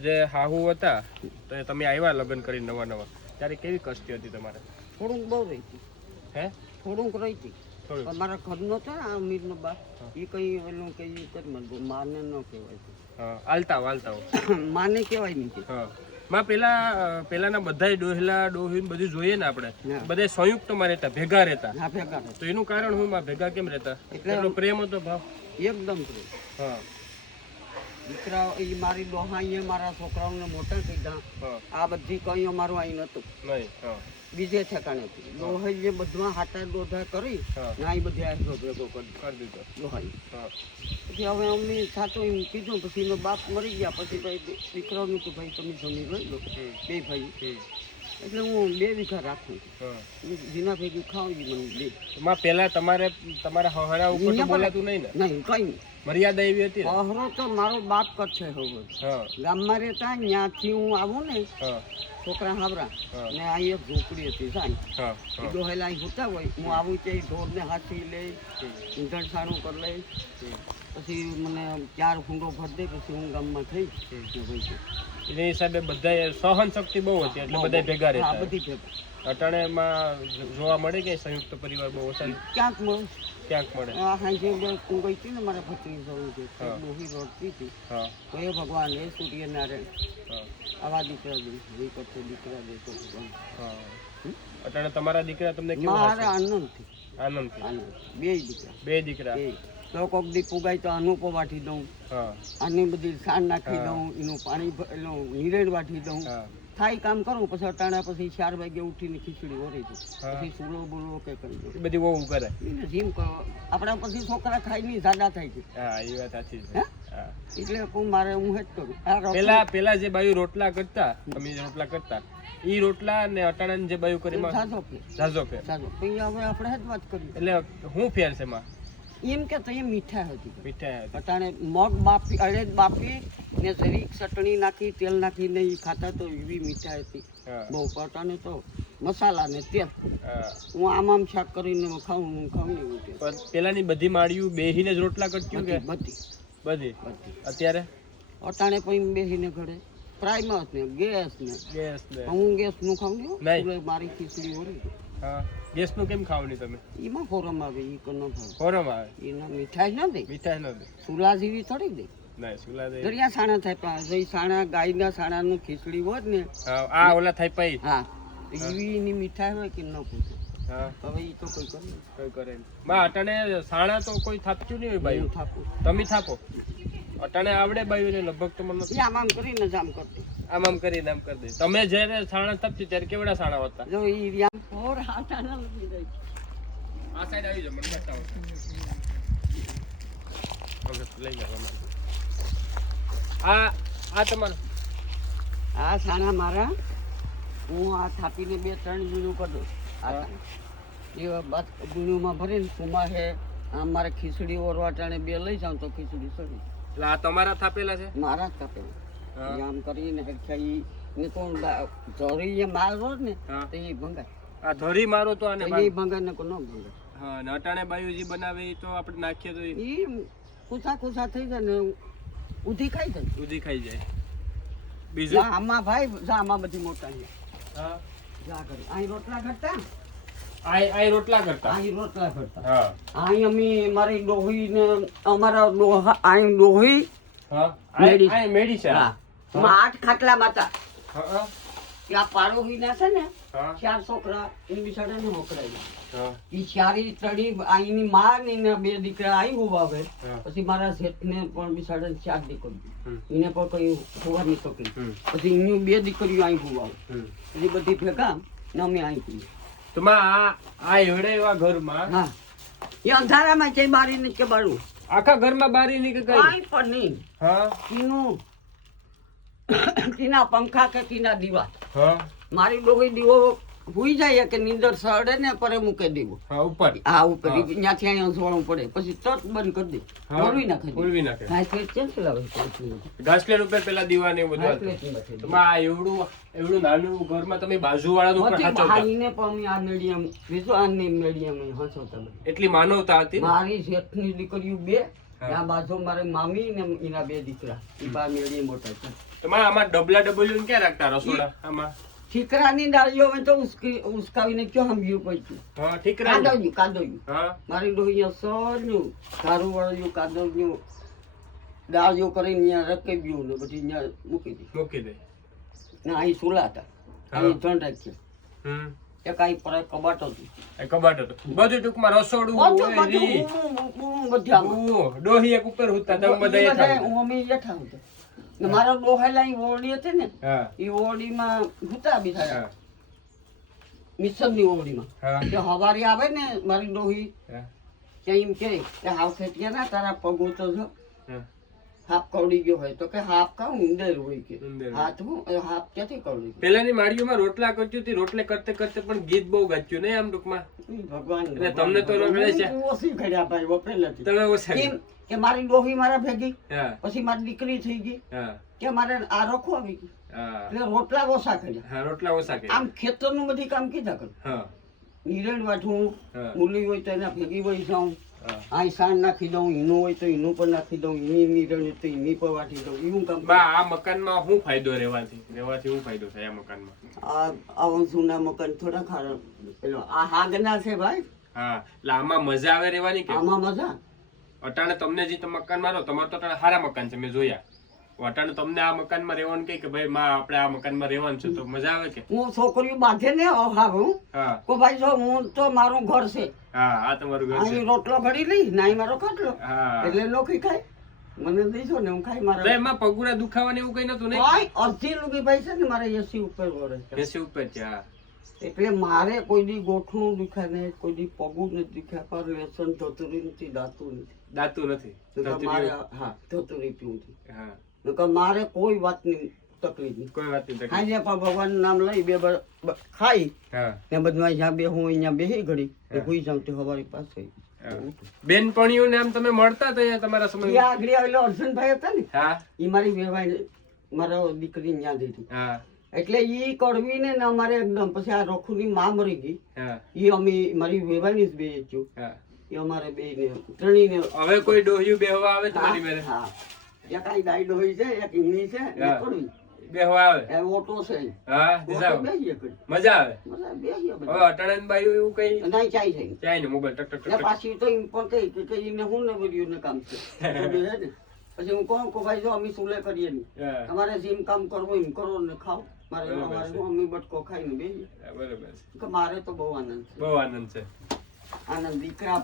જે હાહુ હતા તો તમે આવ્યા લગ્ન કરી નવા નવા. ત્યારે કેવી કષ્ટી હતી તમારે? થોડુંક બહુ રહી હતી હે? થોડુંક રહી હતી મારા ઘરનો છે ને આ અમીરનો બા. એ કઈ એનું કઈ કરી મને માને ન કહેવાય. આલતા વાલતા માને કહેવાય નહીં હા. માં પેલા પેલાના બધાય ડોહલા ડોહીન બધું જોઈએ ને આપણે? બધા સંયુક્તમાં રહેતા ભેગા રહેતા. ભેગા તો એનું કારણ હું માં ભેગા કેમ રહેતા? એટલો પ્રેમ હતો ભાવ? એકદમ પ્રેમ. હા. દીકરા એ મારી દોહાઈએ મારા છોકરાઓને મોટા કીધા આ બધી કઈ અમારું અહીં નતું બીજે ઠેકાણે હતી. ડોહાઈ જે બધા હાટા દોઢા કરી ના એ બધી આ ભેગો કરી દીધો. દોહાઈ હા. પછી હવે અમને સાચું એમ કીધું પછી એનો બાપ મરી ગયા. પછી ભાઈ દીકરાઓનું તો ભાઈ તમે જમીન લઈ લો. બે ભાઈ. એટલે હું બે વીઘા રાખું. જીના ભેગી ખાવ મને બે. માં પેલા તમારે તમારા હહરા ઉપર બોલાતું નહીં ને? નહીં કઈ નહીં. મર્યાદા એવી હતી અહરો તો મારો બાપ કરશે હવે ગામમાં રહેતા ત્યાંથી હું આવું ને છોકરા હાવરા. ને અહીં એક ઝૂંપડી હતી સાંજ હેલા ડોહેલા અહીં હોતા હોય હું આવું કે ઢોરને હાથી લઈ ઈંધણ સારું કરી લઈ. પછી મને ચાર ફૂંડો ભરી દે પછી હું ગામમાં થઈ એટલે હિસાબે બધા સહન શક્તિ બહુ હતી એટલે બધા ભેગા રહેતા. બધી ભેગા. અટાણે જોવા મળે કે સંયુક્ત પરિવાર બહુ ઓછા? ક્યાંક મળે. ક્યાંક મળે? આ હાંજે હું ગઈ હતી ને મારા ભત્રી જવું છે હા. ડોહી રોડતી હતી તો. એ ભગવાન એ સૂર્યનારાયણ. આવા દીકરા દે દીકરા દેતો ભગવાન. હા. તમારા દીકરા તમને કેવું મારા આનંદથી. આનંદ બે દીકરા. બે દીકરા. તો કોક દી પુગાય તો અનુપો વાટી દઉં. આની બધી સાણ નાખી દઉં એનું પાણી એનું નીરેડ વાટી દઉં. થાય કામ કરું પછી અટાણા પછી ચાર વાગે ઉઠીને ખીચડી ઓરી દઉં. પછી સુલો બુલો કે કરી દઉં બધી. બહુ કરે. એને જીમ કરો આપણા પછી છોકરા ખાઈ નહીં સાદા થાય છે. હા એ વાત સાચી છે. એટલે હું મારે હું હેજ કરું. પેલા પેલા જે બાયું રોટલા કરતા તમે રોટલા કરતા ઈ રોટલા ને અટાણા જે બાયું કરી સાદો ફેર. ઝાઝો ફેર. ઝાઝો હવે આપણે હેજ વાત કરી એટલે હું ફેર છે એમાં? એમ કે તો એ મીઠા હતી. મીઠાઈ હતી. અટાણે મગ બાફી અડદ બાફી ને જરીક ચટણી નાખી તેલ નાખીને એ ખાતા તો એવી મીઠાઈ હતી. બહુ પટાને તો મસાલા ને તેલ. હું. આમ આમ શાક કરીને ખાઉં હું ખાઉં નહીં પેલાની બધી માળીયું બેહીને જ રોટલા કરતી કે? બધી બધી. બધી? બધી. અત્યારે? અટાણે પણ બેહીને ઘરે. પ્રાઇમસ ને ગેસ ને. ગેસ ને. હું ગેસનું ખાઉં ને મારી ખીચડી ઓરી હા. ગેસનું કેમ ખાવાની તમે? એમાં ફોરમ આવે એ કે ફોરમ આવે? એના મીઠાઈ ન દે? મીઠાઈ ન દે. સુલા જેવી થોડી દે. નહીં સુલા દે. દરિયા સાણા થાય પણ જે સાણા ગાયના સાણાનું ખીચડી હોય ને આ ઓલા થાય પઈ. હા તો મીઠાઈ હોય કે ન પૂછો. હવે એ તો કોઈ કરે કઈ કરે બા અટાણે સાણા તો કોઈ થાપતું નહીં હોય બાયું? થાકું તમે થાપો. અટાણે આવડે બાયું ને લગભગ તો મને આમ આમ કરીને જ આમ કરતી. આમ આમ કરીને આમ કરી દે. તમે જ્યારે સાણા થાપતી ત્યારે કેવડા સાણા હતા? જો એ ફોર હાથા ના લગી જાય આ સાઈડ આવી જાઓ મને બતાવો લઈ આ આ તમારું આ સાણા મારા હું આ થાપીને બે ત્રણ બીનું કરી આ. એ બાદ બીનુંમાં ભરીને કુમા હે આમ મારે ખીચડી ઓરવા ટાણે બે લઈ જાઉં તો ખીચડી સડી. એટલે આ તમારા થાપેલા છે? મારા જ થાપેલા. આમ કરીને હેઠાઈ એ તો ધોરી એ માલ રોડ ને. તો એ ભંગાય. આ ધરી મારો તો આને એ ભંગાય ને કો ન ભંગાય હા ને અટાણે બાયુજી બનાવે એ તો આપણે નાખીએ તો ઈ એ કુસા કુસા થઈ જાય ને ઉધી ખાઈ જાય. ઉધી ખાઈ જાય. બીજું? આમાં ભાઈ જા આમાં બધી મોટા છે. હા. જા કરી. અહીં રોટલા ઘટતા? આઈ રોટલા કરતા અહીં રોટલા કરતા હા. અહીં અમે મારી ડોહી ને અમારા ડોહા અહીં ડોહી હા. આઈ આઈ મેડી છે. હા. આઠ ખાટલા માતા. હા ત્યાં પાડોહી ના છે ને ચાર છોકરા એની બિચારા ને મોકલાય એ ચારી ત્રણી અહીંની માં ને બે દીકરા અહીં હોવાવે પછી મારા શેઠને પણ બિચારા ચાર દીકરીઓ. એને પણ કઈ હોવા નહીં હમ. પછી એની બે દીકરીઓ અહીં હોવાવે હમ. પછી બધી ભેગા ને અમે અહીં પીએ તો આ એવડે એવા ઘરમાં? હા. એ અંધારામાં જઈ બારીને કે બારું? આખા ઘરમાં બારી ની કે કઈ? પણ નહીં. હા. કીનું ટીના પંખા કે કીના દીવા. હા. મારી ડોગી દીવો ભૂઈ જાય કે નીંદર સડે ને પરે મૂકે દીવો. હા ઉપર. આ ઉપર. હા. ત્યાંથી અહીંયા સોળું પડે. પછી તરત બંધ કરી દે. ઓળવી નાખે. ઓળવી નાખે. હા, એટલે કેમ ચલાવે ઘાસલેટ ઉપર પેલા એવું બધું હતું. તો માં આ એવડું એવડું નાનું ઘરમાં તમે બાજુ વાળા ઉપર બધી હાચવતા. ભાઈને પણ અમે આ મીડિયમ વિશ્વાસની મીડિયમ હસવતા બધા. એટલી માનવતા હતી ને? મારી જેઠની દીકરીઓ બે હા. ત્યાં બાજુ મારે મામી ને એના બે દીકરા. એ બા મેળી મોટા છે. તમારા આમાં ડબલા ડબલ્યુ ક્યાં રાખતા રસોડા? આમાં? ઠીકરાની ડાળીઓ મેં તો ઉસકી ઉસકાવીને ક્યાં સમજ્યું પછી હા કાદવ્યું કાદવ્યું હા મારી ડોહીઓ સરનું ધારું વળ્યું કાદવ્યું ડાળીઓ કરીને ત્યાં રકેબ્યું ને બધી ત્યાં મૂકી દીધી મૂકી દે ના અહીં સુલા હતા અહીં ધણ રાખ્યા એક અહીં પર કબાટ હતું એ કબાટ હતું બધું ટૂંકમાં રસોડું બધું. બધું બધા ડોહી એક ઉપર હુતા તમે બધા. હું અમે હેઠા હતા. મારા ડોહેલા ઈ ઓરડી હતી ને એ ઓરડીમાં હુતા બિચારા મિશનની ઓરડીમાં. કે હવારે આવે ને મારી ડોહી કે ત્યાં એમ કે હાવ ખેતીયા ના તારા પગ તો જો. હાફ કવડી ગયો હોય તો કે હાફ કા ઉંદર હોય કે. હાથમાં હાફ ક્યાંથી કવડી ગયો? પેલાની માળીઓમાં રોટલા કરતી હતી રોટલે કરતે કરતે પણ ગીત બહુ ગાચ્યું નહીં આમ ટૂંકમાં? ભગવાન એટલે તમને તો ન છે. ઓછી કર્યા ભાઈ વો પહેલેથી. તમે ઓછા કે મારી ડોહી મારા ભેગી પછી મારી દીકરી થઈ ગઈ કે મારે આ રખો આવી ગઈ એટલે રોટલા ઓછા કર્યા. હા રોટલા ઓછા કર્યા. આમ ખેતરનું બધી કામ કીધા કર હા. નિરણ વાઢું હા. મૂલી હોય તો એના ભેગી વહી જાઉં. આ સાણ નાખી દઉં ઈનું હોય તો ઈનું પણ નાખી દઉં ઈની નિરણ તો ઈની પર વાટી દઉં. એવું કામ બા આ મકાનમાં શું ફાયદો રહેવાથી? રહેવાથી શું ફાયદો થાય આ મકાનમાં? આ જૂના મકાન થોડા ખારા પેલો આ હાગના છે ભાઈ? હા એટલે આમાં મજા આવે રહેવાની કે? આમાં મજા? અટાણે તમને જે મકાન મારો તમારે તો અટાણે સારા મકાન છે મેં જોયા. અટાણે તમને આ મકાનમાં રહેવાનું કે ભાઈ માં આપણે આ મકાનમાં રહેવાનું છે તો મજા આવે કે? હું છોકરીઓ બાંધે ને અહાવું હા. કો ભાઈ જો હું તો મારું ઘર છે. હા આ તમારું ઘર છે. રોટલો ઘડી લઈ નાઈ મારો ખાટલો. એટલે નોખી ખાય. મને દઈશો ને હું ખાઈ મારા એમાં પગુરા દુખાવાને એવું કઈ નતું ને અડધી લુગી ભાઈ છે ને મારે એસી ઉપર વરે એસી ઉપર છે હા. એટલે મારે કોઈ દી ગોઠણું દુખે નહીં કોઈ દી પગું નથી દુખ્યા પર લેસન ધતુરી નથી દાતું નથી. દાતું નથી મારે હા ધતુરી પીવું છું. હા. મારે કોઈ વાતની તકલીફ નહીં. કોઈ વાત તકલીફ? ખાઈ પણ ભગવાનનું નામ લઈ બે ખાઈ. ને બધું જ્યાં બે હું અહીંયા બેહી ઘડી. ભૂઈ જાઉં તે હવારી પાસે. બેનપણીઓને આમ તમે મળતા હતા અહીંયા તમારા સમય? આગળ આવેલો અર્જુનભાઈ હતા ને હા. એ મારી વેવાઈ મારા દીકરી ત્યાં દીધી હા. એટલે ઈ કડવી ને અમારે એકદમ પછી આ રખુની માં મરી ગઈ. ઈ અમે મારી વેવાઈની જ બે એ અમારે બે ને ત્રણેયને હવે કોઈ ડોહ્યું બેહવા આવે તમારી મેરે? હા. એક આ ડાઈડ હોય છે એક ઈની છે ને બેહવા આવે. એ ઓટો છે. હા દિશા મજા આવે. મજા બેસીએ હવે બધા બાઈ એવું કઈ? નહીં ચાય છે. ચાય ને મોબાઈલ ટક ટક ટક પાછી તો એમ પણ કહી કે કે એને હું ને કામ છે. પછી હું કહું કે ભાઈ જો અમે સુલે કરીએ નહીં તમારે જેમ કામ કરવું એમ કરો ને ખાઓ. મારે બરાબર મમ્મી બટકો ખાઈને બેસીએ બે છે. કે મારે તો બહુ આનંદ છે. બહુ આનંદ છે. આનંદ દીકરા